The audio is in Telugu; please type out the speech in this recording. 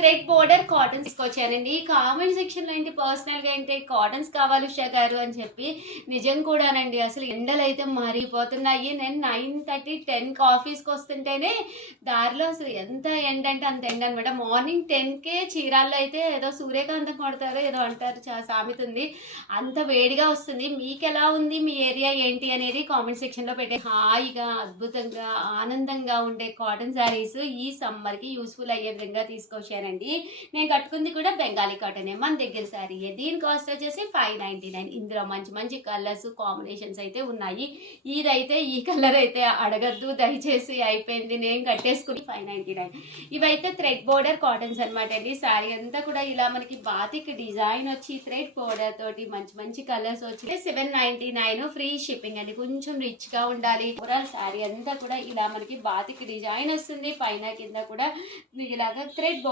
థ్రెడ్ బోర్డర్ కాటన్స్ తీసుకొచ్చానండి. కామెంట్ సెక్షన్లో ఏంటి పర్సనల్గా ఏంటి కాటన్స్ కావాలి ఉషా గారు అని చెప్పి నిజం కూడానండి. అసలు ఎండలు అయితే మారిపోతున్నాయి. నేను 9:30 10కి ఆఫీస్కి వస్తుంటేనే దారిలో అసలు ఎంత ఎండ అంటే అంత ఎండ అనమాట. మార్నింగ్ 10కే చీరాల్లో అయితే ఏదో సూర్యకాంతం కొడతారో ఏదో అంటారు, సామెత ఉంది. అంత వేడిగా వస్తుంది. మీకు ఎలా ఉంది, మీ ఏరియా ఏంటి అనేది కామెంట్ సెక్షన్లో పెట్టే. హాయిగా అద్భుతంగా ఆనందంగా ఉండే కాటన్ శారీస్ ఈ సమ్మర్కి యూస్ఫుల్ అయ్యే విధంగా తీసుకొచ్చానండి. నేను కట్టుకుంది కూడా బెంగాలీ కాటనే, మన దగ్గర శారీ. దీని కాస్ట్ వచ్చేసి 599. ఇందులో మంచి మంచి కలర్స్ కాంబినేషన్స్ అయితే ఉన్నాయి. ఇదైతే ఈ కలర్ అయితే అడగద్దు దయచేసి, అయిపోయింది, నేను కట్టేసుకుని 599. ఇవైతే థ్రెడ్ బోర్డర్ కాటన్స్ అనమాట అండి. శారీ అంతా కూడా ఇలా మనకి బాతిక్ డిజైన్ వచ్చి థ్రెడ్ బోర్డర్ తోటి మంచి మంచి కలర్స్ వచ్చి 799. ఫ్రీ షిప్పింగ్ అండి. కొంచెం రిచ్ గా ఉండాలి. ఓవరాల్ శారీ అంతా కూడా ఇలా మనకి బాతిక్ డిజైన్ వస్తుంది. పైన కింద కూడా ఇలాగా థ్రెడ్